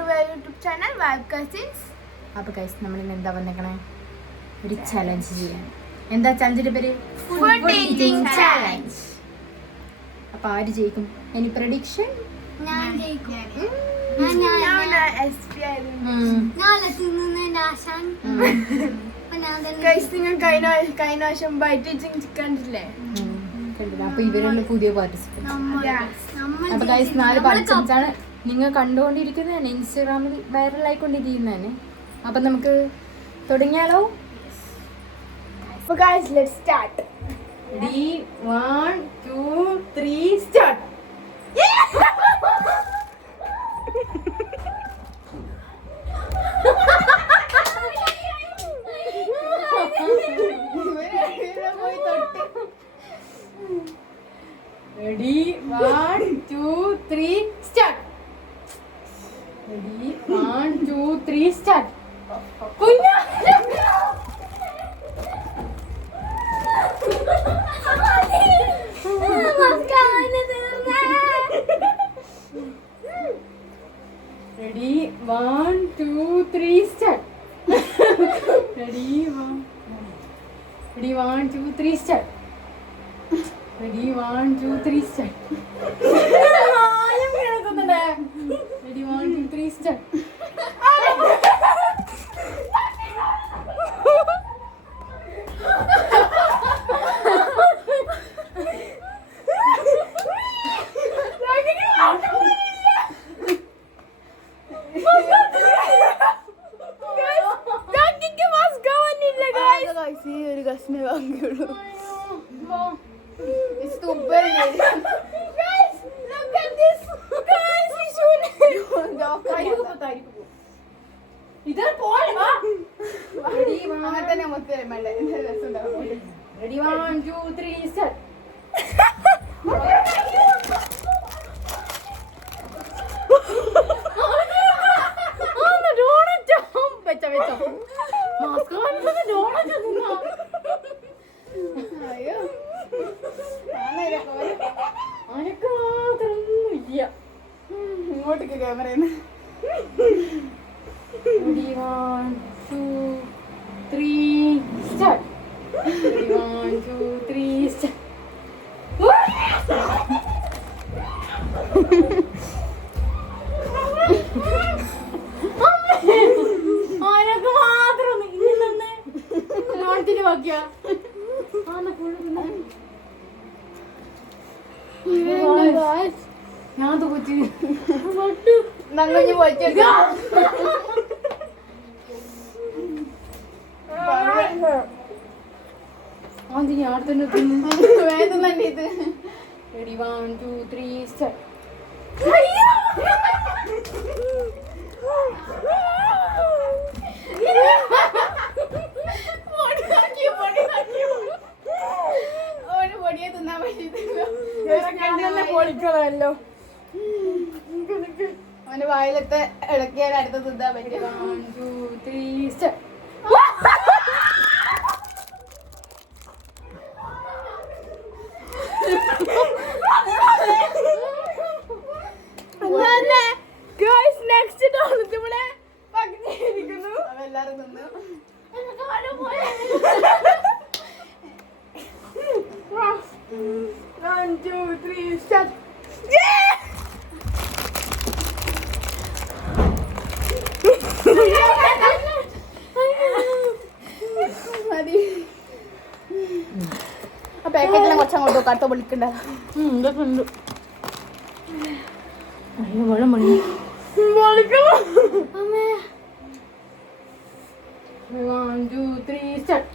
To my YouTube channel vibe cousins. അപ്പോൾ guys നമ്മൾ ഇന്ന് എന്താ വന്നേക്കണേ, ഒരു ചലഞ്ച് ചെയ്യാൻ. എന്താ ചലഞ്ചിന്റെ പേര്? Food eating challenge. അപ്പോൾ ആര് ജയിക്കും? Any prediction? ഞാൻ ജയിക്കും. നിങ്ങൾ കഴിഞ്ഞ പ്രാവശ്യം ബൈറ്റ് ഈറ്റിംഗ് കണ്ടില്ലേ? അപ്പോൾ ഇവരുള്ള പുതിയ പാർട്ടിസിപ്പൻസ്. അപ്പോൾ ഗൈസ് 4 പാർട്ടിസിപ്പൻസ് ആണ് നിങ്ങൾ കണ്ടുകൊണ്ടിരിക്കുന്നതാണ്, ഇൻസ്റ്റാഗ്രാമിൽ വൈറലായിക്കൊണ്ടിരിക്കുന്നതാണ്. അപ്പം നമുക്ക് തുടങ്ങിയാലോ? So guys, let's start. Ready? 1, 2, 3, start. Ready? 1, 2, 3, start. Ready? 1, 2, 3, start. Ready? 1, 2, 3, start. Ready? 1, 2, 3, start. Ready? 1, 2, 3, start. Ready? 1, 2, 3, start. ഒരു കഷ്ണേ വാങ്ങിയുള്ളൂ. അങ്ങനെ തന്നെ മൊത്തം Ready? 1, 2, 3, start. അയ്യോ ഇങ്ങോട്ടേക്ക് camera. Ready? 1, 2, 3, start. Ready? 1, 2, 3, start. ആനക്ക് മാത്രം ഇന്നെ കാണത്തിന് ബാക്കിയാ. ഞാൻ തോറ്റി. നന്ദി പോയിച്ചേക്കാം. ആദ്യം ഞാൻ തന്നെ തിന്നു. വേദന തന്നെ ഇത്. Ready? 1, 2, 3, start. പൊടിയെ തിന്നാൻ പൊളിക്കണമല്ലോ. അവന്റെ വായിലത്തെ ഇളക്കിയാൽ അടുത്ത് തിന്നാൻ പറ്റിയ. 1, 2, 3, start. എല്ലാരും തിന്നു. 1, 2, 3, start. മതി. ആ പാക്കറ്റിനെ കുറച്ചങ്ങോട്ടോ കറുത്ത പൊളിക്കണ്ട. വെള്ളം മണി 1, 2, 3, start.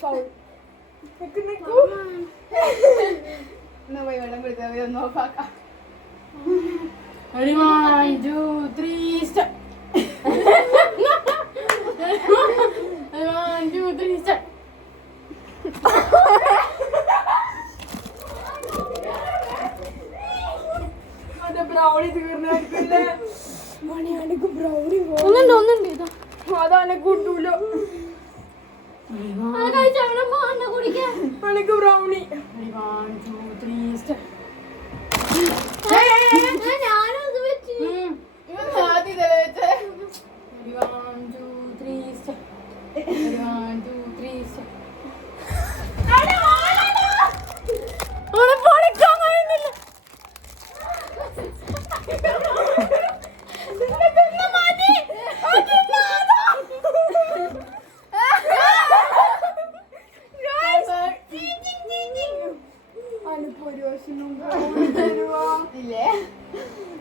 Foul. No voy a ver la verdad, no vaca. Ready, 1, 2, 3, start. Ready, 1, 2, 3, start. അത് ബ്രൗണി തീർന്നായിരിക്കില്ലേ മണിയാണെങ്കിൽ ബ്രൗണി ഒന്നുണ്ട് ഇതാ. അതാണ് കൂട്ടൂലോ എനിക്ക് brownie. Ready, 1, 2, 3, start. Ready, 1, 2, 3, start. Ready, 1, 2, 3, start. അവനെ പൊളിക്കാൻ കഴിയുന്നില്ല.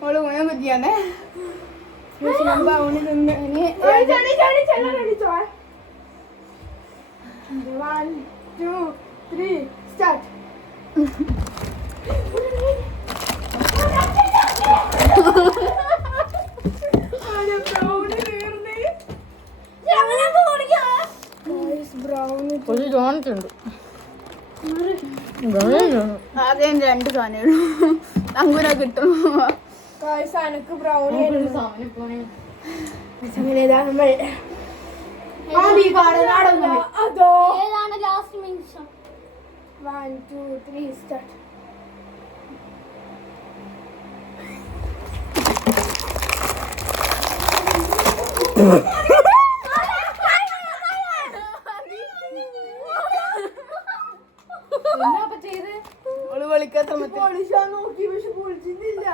ഓള് പോയാൻ പറ്റിയാണേ ബ്രൗണി നിന്ന് 1, 2, 3 സ്റ്റാർട്ട്. ഒരു തോന്നിട്ടുണ്ട്. ആദ്യം 2 സാധനമുള്ളൂ അങ്ങൂര കിട്ടും. എനിക്ക് ബ്രൗണി നമ്മൾ അതോ 1, 2, 3 സ്റ്റാർട്ട്. പൊളിച്ചാൻ നോക്കി പക്ഷെ പൊളിച്ചിട്ടില്ല.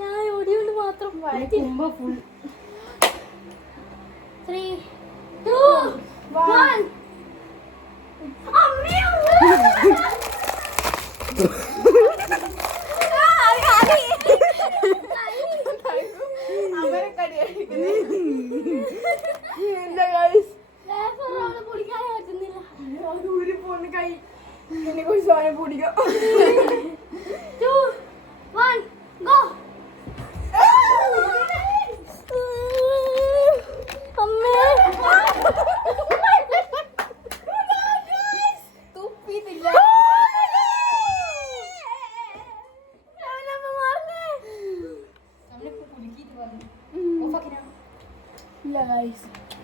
ഞാൻ ഓടിയോണ്ട് മാത്രം ഫുൾ 3, 2, 1. കൈ എന്നെ കുറച്ച് സാധനം പൊടിക്കാം. 2, 1, go. തുപ്പിയിട്ടില്ല.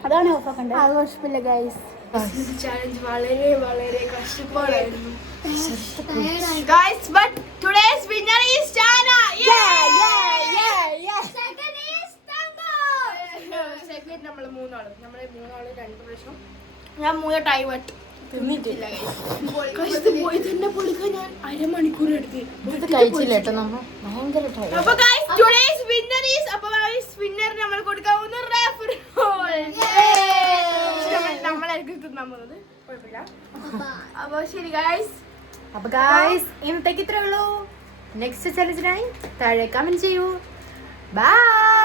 അതാണ് ഓഫാക്കണ്ടേ. ആഘോഷമില്ല ഗൈസ്. ചാലഞ്ച് വളരെ വളരെ കഷ്ടപ്പാടായിരുന്നു. Guys, but today's winner is Jana. Second നമ്മൾ മൂന്നാളും 2 പ്രാവശ്യം. ഞാൻ 3 ടൈം തിന്നിട്ടില്ല ഗൈസ്. പോയി തന്നെ പൊളിക്കാൻ ഞാൻ അരമണിക്കൂർ എടുത്ത് കഴിച്ചില്ല കേട്ടോ നമ്മ ഭയങ്കര ടൈം. അപ്പൊ ഗൈസ് today's winner is അപ്പൊ ഗൈസ് വിന്നർ നമ്മൾ കൊടുക്കാൻ പോകുന്ന റെഫറി നമ്മളായിരിക്കും തിന്നാൻ പോകുന്നത്. കുഴപ്പമില്ല. അപ്പൊ ശരി ഗൈസ്. അപ്പൊ ഗൈസ് ഇന്നത്തേക്ക് ഇത്രേ ഉള്ളൂ. നെക്സ്റ്റ് ചലഞ്ചിനായി താഴെ കമന്റ് ചെയ്യൂ. ബൈ.